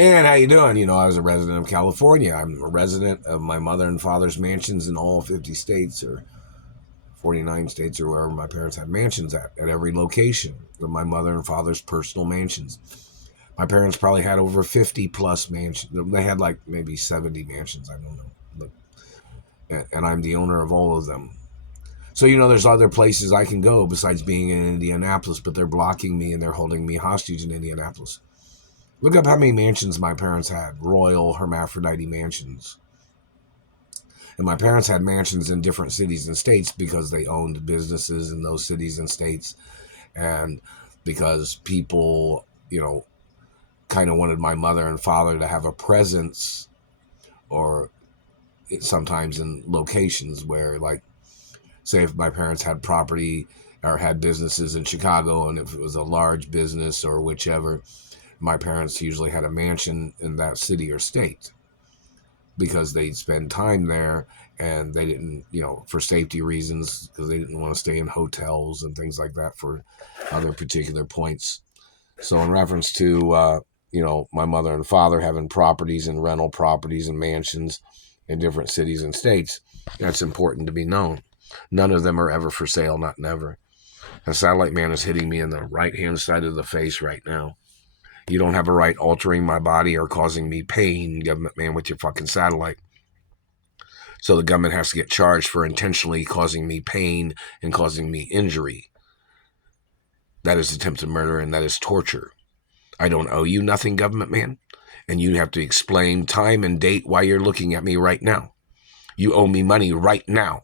And how you doing? I was a resident of California. I'm a resident of my mother and father's mansions in all 50 states or 49 states or wherever my parents had mansions at every location of my mother and father's personal mansions. My parents probably had over 50 plus mansions. They had like maybe 70 mansions. I don't know. And I'm the owner of all of them. So, there's other places I can go besides being in Indianapolis, but they're blocking me and they're holding me hostage in Indianapolis. Look up how many mansions my parents had, royal hermaphrodite mansions. And my parents had mansions in different cities and states because they owned businesses in those cities and states. And because people, kind of wanted my mother and father to have a presence, or sometimes in locations where, like, say if my parents had property or had businesses in Chicago, and if it was a large business or whichever, my parents usually had a mansion in that city or state because they'd spend time there, and they didn't, for safety reasons, because they didn't want to stay in hotels and things like that for other particular points. So in reference to, my mother and father having properties and rental properties and mansions in different cities and states, that's important to be known. None of them are ever for sale, not never. A satellite man is hitting me in the right-hand side of the face right now. You don't have a right altering my body or causing me pain, government man, with your fucking satellite. So the government has to get charged for intentionally causing me pain and causing me injury. That is attempted murder, and that is torture. I don't owe you nothing, government man, and you have to explain time and date why you're looking at me right now. You owe me money right now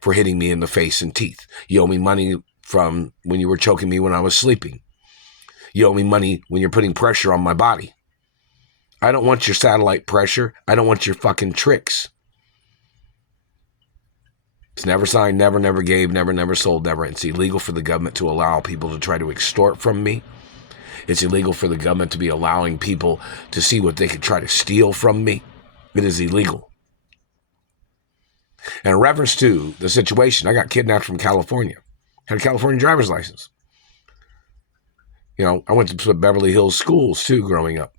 for hitting me in the face and teeth. You owe me money from when you were choking me when I was sleeping. You owe me money when you're putting pressure on my body. I don't want your satellite pressure. I don't want your fucking tricks. It's never signed, never gave, never sold, never. It's illegal for the government to allow people to try to extort from me. It's illegal for the government to be allowing people to see what they could try to steal from me. It is illegal. And in reference to the situation, I got kidnapped from California. Had a California driver's license. I went to Beverly Hills schools too growing up,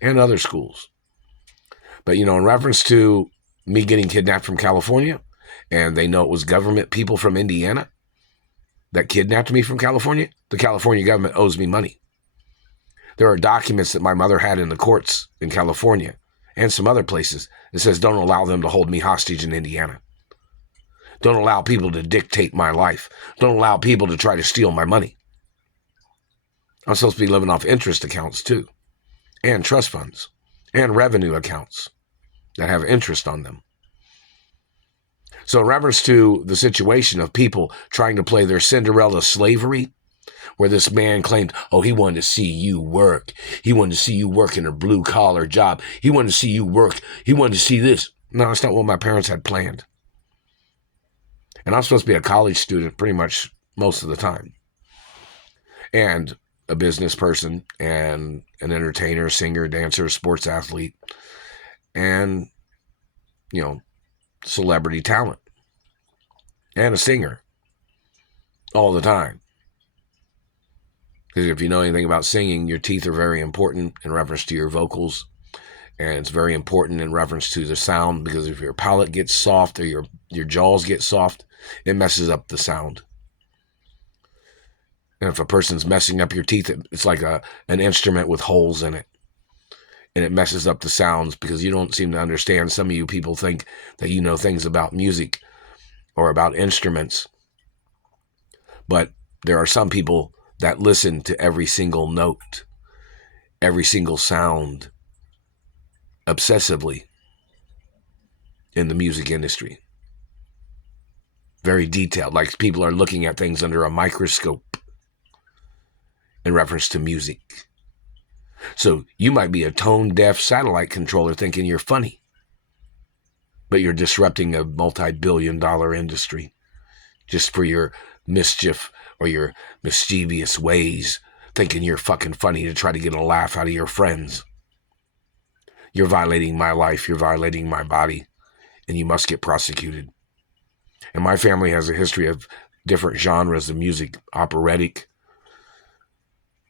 and other schools. But, in reference to me getting kidnapped from California, and they know it was government people from Indiana that kidnapped me from California, the California government owes me money. There are documents that my mother had in the courts in California and some other places that says don't allow them to hold me hostage in Indiana. Don't allow people to dictate my life. Don't allow people to try to steal my money. I'm supposed to be living off interest accounts too, and trust funds, and revenue accounts that have interest on them. So in reference to the situation of people trying to play their Cinderella slavery, where this man claimed, he wanted to see you work. He wanted to see you work in a blue-collar job. He wanted to see you work. He wanted to see this. No, that's not what my parents had planned. And I'm supposed to be a college student pretty much most of the time. And a business person, and an entertainer, singer, dancer, sports athlete, and, celebrity talent, and a singer all the time. Because if you know anything about singing, your teeth are very important in reference to your vocals, and it's very important in reference to the sound, because if your palate gets soft or your jaws get soft, it messes up the sound. And if a person's messing up your teeth, it's like an instrument with holes in it. And it messes up the sounds because you don't seem to understand. Some of you people think that you know things about music or about instruments. But there are some people that listen to every single note, every single sound, obsessively in the music industry. Very detailed, like people are looking at things under a microscope in reference to music. So you might be a tone-deaf satellite controller thinking you're funny, but you're disrupting a multi-billion-dollar industry just for your mischief or your mischievous ways, thinking you're fucking funny to try to get a laugh out of your friends. You're violating my life, you're violating my body, and you must get prosecuted. And my family has a history of different genres of music: operatic,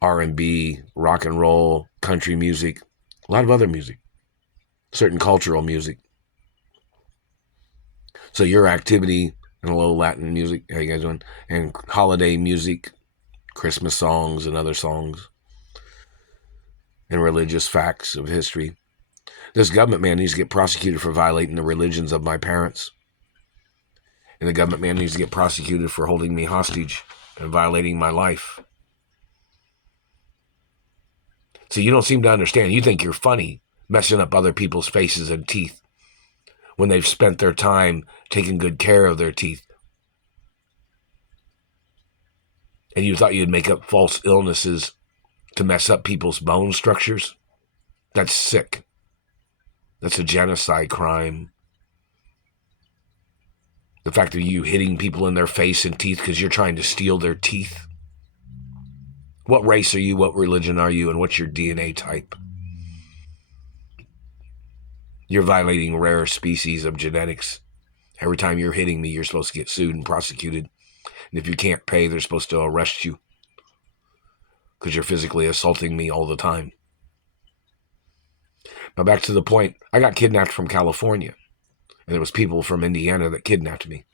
R&B, rock and roll, country music, A lot of other music, certain cultural music. So your activity and a little Latin music, how you guys doing? And holiday music, Christmas songs and other songs, and religious facts of history. This government man needs to get prosecuted for violating the religions of my parents. And the government man needs to get prosecuted for holding me hostage and violating my life. So you don't seem to understand. You think you're funny messing up other people's faces and teeth when they've spent their time taking good care of their teeth. And you thought you'd make up false illnesses to mess up people's bone structures? That's sick. That's a genocide crime. The fact of you hitting people in their face and teeth because you're trying to steal their teeth. What race are you? What religion are you? And what's your DNA type? You're violating rare species of genetics. Every time you're hitting me, you're supposed to get sued and prosecuted. And if you can't pay, they're supposed to arrest you because you're physically assaulting me all the time. Now back to the point. I got kidnapped from California. And there was people from Indiana that kidnapped me.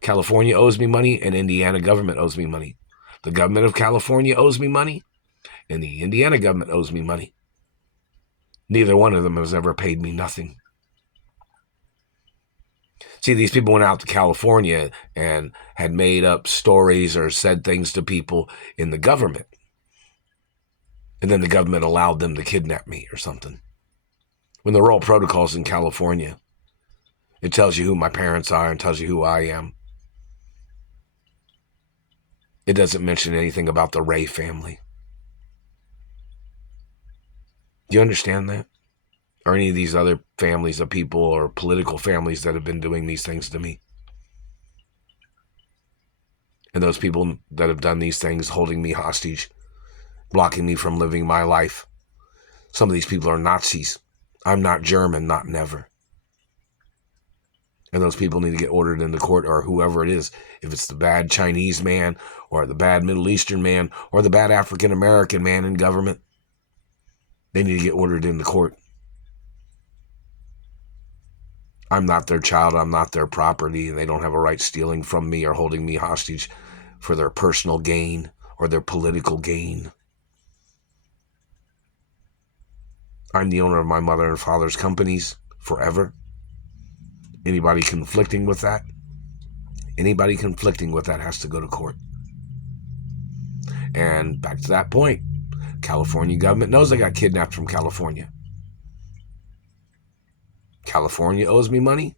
California owes me money and Indiana government owes me money. The government of California owes me money and the Indiana government owes me money. Neither one of them has ever paid me nothing. See, these people went out to California and had made up stories or said things to people in the government. And then the government allowed them to kidnap me or something. When the roll protocols in California, it tells you who my parents are and tells you who I am. It doesn't mention anything about the Ray family. Do you understand that? Or any of these other families of people or political families that have been doing these things to me? And those people that have done these things, holding me hostage, blocking me from living my life. Some of these people are Nazis. I'm not German, not never. And those people need to get ordered into court, or whoever it is. If it's the bad Chinese man or the bad Middle Eastern man or the bad African American man in government, they need to get ordered into court. I'm not their child. I'm not their property. And they don't have a right stealing from me or holding me hostage for their personal gain or their political gain. I'm the owner of my mother and father's companies forever. Anybody conflicting with that has to go to court. And back to that point, California government knows I got kidnapped from California. California owes me money,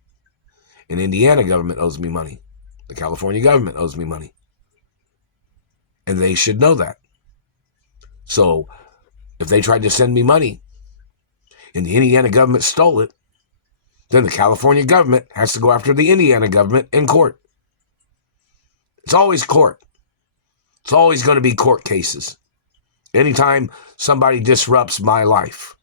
and Indiana government owes me money. The California government owes me money. And they should know that. So if they tried to send me money and the Indiana government stole it, then the California government has to go after the Indiana government in court. It's always court. It's always going to be court cases. Anytime somebody disrupts my life.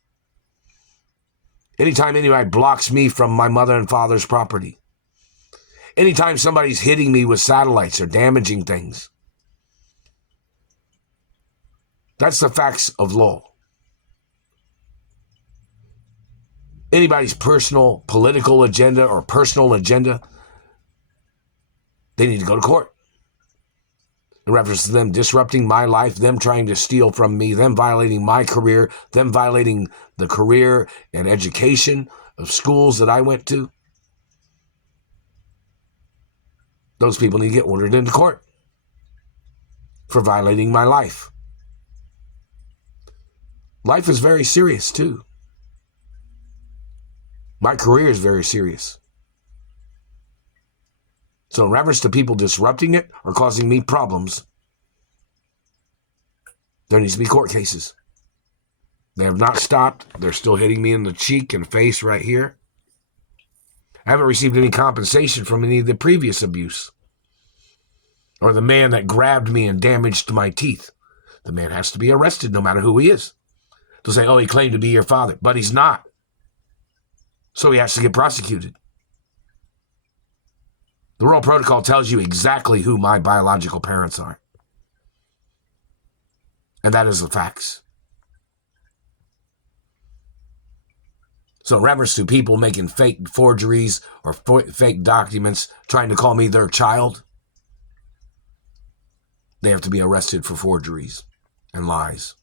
Anytime anybody blocks me from my mother and father's property. Anytime somebody's hitting me with satellites or damaging things. That's the facts of law. Anybody's personal political agenda or personal agenda, they need to go to court. In reference to them disrupting my life, them trying to steal from me, them violating my career, them violating the career and education of schools that I went to. Those people need to get ordered into court for violating my life. Life is very serious too. My career is very serious. So in reference to people disrupting it or causing me problems, there needs to be court cases. They have not stopped. They're still hitting me in the cheek and face right here. I haven't received any compensation from any of the previous abuse. Or the man that grabbed me and damaged my teeth. The man has to be arrested no matter who he is. They'll say, oh, he claimed to be your father, but he's not. So he has to get prosecuted. The Royal Protocol tells you exactly who my biological parents are. And that is the facts. So in reference to people making fake forgeries or fake documents trying to call me their child, they have to be arrested for forgeries and lies.